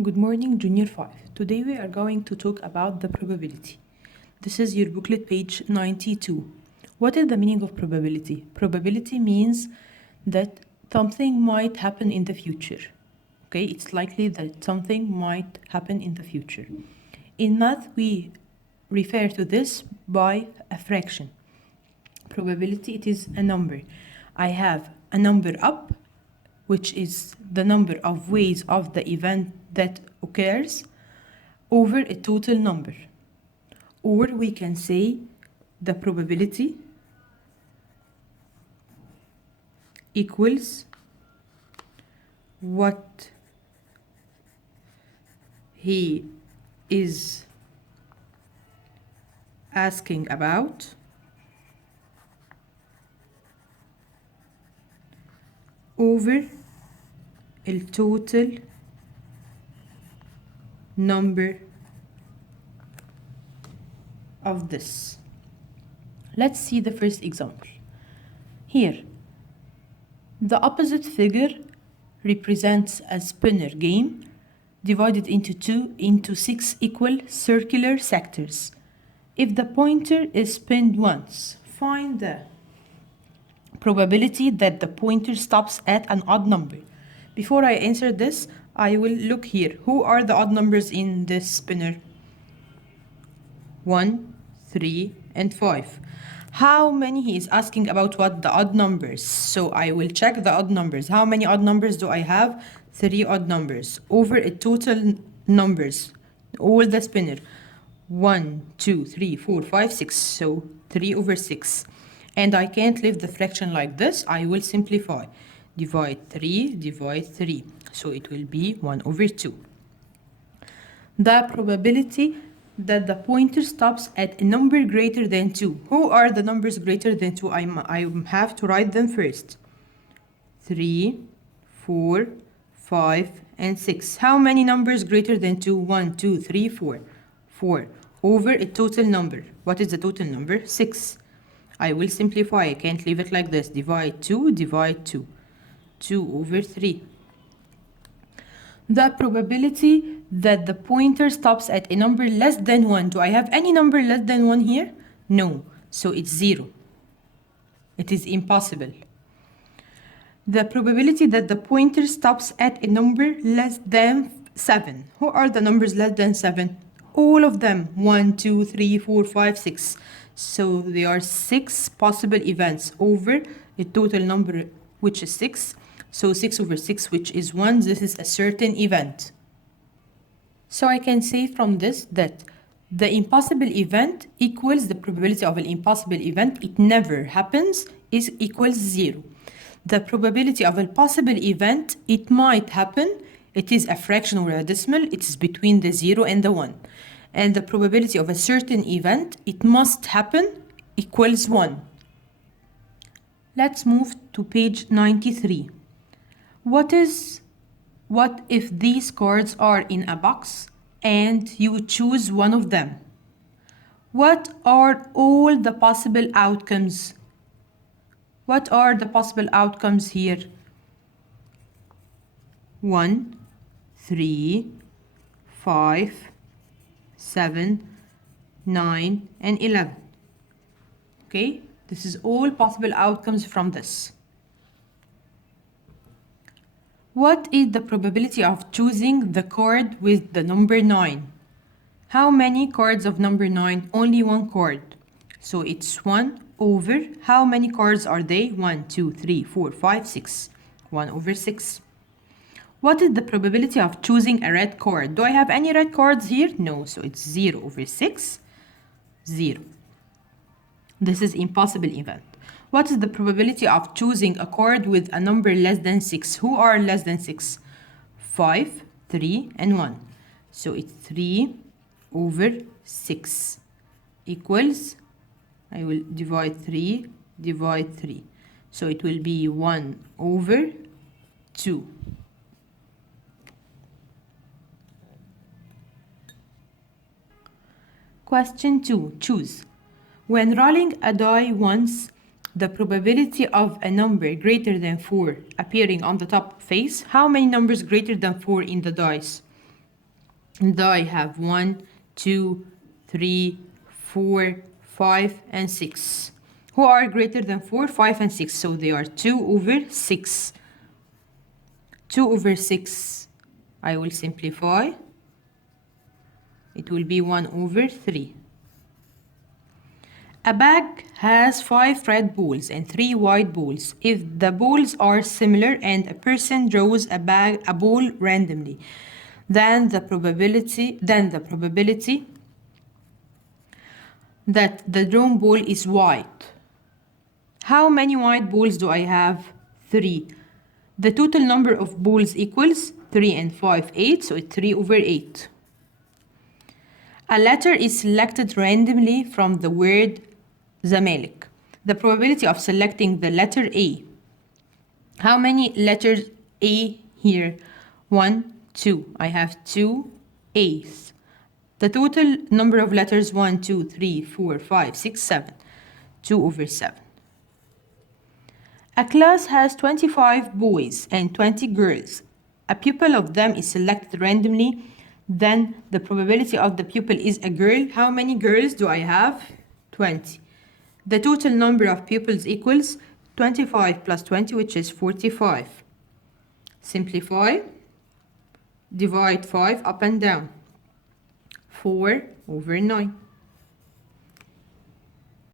Good morning, Junior 5. Today we are going to talk about the probability. This is your booklet page 92. What is the meaning of probability? Probability means that something might happen in the future. Okay, it's likely that something might happen in the future. In math, we refer to this by a fraction. Probability, it is a number. I have a number up, which is the number of ways of the event that occurs, over a total number. Or we can say the probability equals what he is asking about over the total number of this. Let's see the first example. Here, the opposite figure represents a spinner game divided into 6 equal circular sectors. If the pointer is spinned once, find the probability that the pointer stops at an odd number. Before I answer this, I will look here. Who are the odd numbers in this spinner? 1, 3, and 5. How many he is asking about? What the odd numbers? So I will check the odd numbers. How many odd numbers do I have? 3 odd numbers over a total numbers. All the spinner. 1, 2, 3, 4, 5, 6. So 3 over 6. And I can't leave the fraction like this. I will simplify. Divide 3, divide 3. So it will be 1 over 2. The probability that the pointer stops at a number greater than 2. Who are the numbers greater than 2? I have to write them first. 3, 4, 5, and 6. How many numbers greater than 2? 1, 2, 3, 4. 4 over a total number. What is the total number? 6. I will simplify. I can't leave it like this. Divide 2, divide 2. 2 over 3. The probability that the pointer stops at a number less than 1. Do I have any number less than 1 here? No. So it's 0. It is impossible. The probability that the pointer stops at a number less than 7. Who are the numbers less than 7? All of them. 1, 2, 3, 4, 5, 6. So there are 6 possible events over a total number which is 6. So 6 over 6, which is 1, this is a certain event. So I can say from this that the impossible event equals the probability of an impossible event. It never happens is equals 0. The probability of a possible event, it might happen. It is a fraction or a decimal. It is between the 0 and the 1. And the probability of a certain event, it must happen, equals 1. Let's move to page 93. What if these cards are in a box and you choose one of them? What are all the possible outcomes? What are the possible outcomes here? 1, 3, 5, 7, 9, and 11. Okay, this is all possible outcomes from this. What is the probability of choosing the card with the number 9? How many cards of number 9? Only one card. So it's 1 over, how many cards are they? 1, 2, 3, 4, 5, 6. 1 over 6. What is the probability of choosing a red card? Do I have any red cards here? No, so it's 0 over 6, 0. This is impossible event. What is the probability of choosing a card with a number less than 6? Who are less than 6? 5, 3, and 1. So it's 3 over 6 equals, I will divide 3, divide 3. So it will be 1 over 2. Question 2. Choose. When rolling a die once, the probability of a number greater than 4 appearing on the top face, how many numbers greater than 4 in the dice? And I have 1, 2, 3, 4, 5, and 6. Who are greater than 4, 5, and 6? So they are 2 over 6. 2 over 6, I will simplify. It will be 1 over 3. A bag has 5 red balls and 3 white balls. If the balls are similar and a person draws a ball randomly, then the probability that the drawn ball is white. How many white balls do I have? 3. The total number of balls equals 3 and 5, 8, so it's 3 over 8. A letter is selected randomly from the word Zamalek. The probability of selecting the letter A. How many letters A here? 1, 2. I have 2 A's. The total number of letters 1, 2, 3, 4, 5, 6, 7. 2 over 7. A class has 25 boys and 20 girls. A pupil of them is selected randomly. Then the probability of the pupil is a girl. How many girls do I have? 20. The total number of pupils equals 25 plus 20, which is 45. Simplify. Divide 5 up and down. 4 over 9.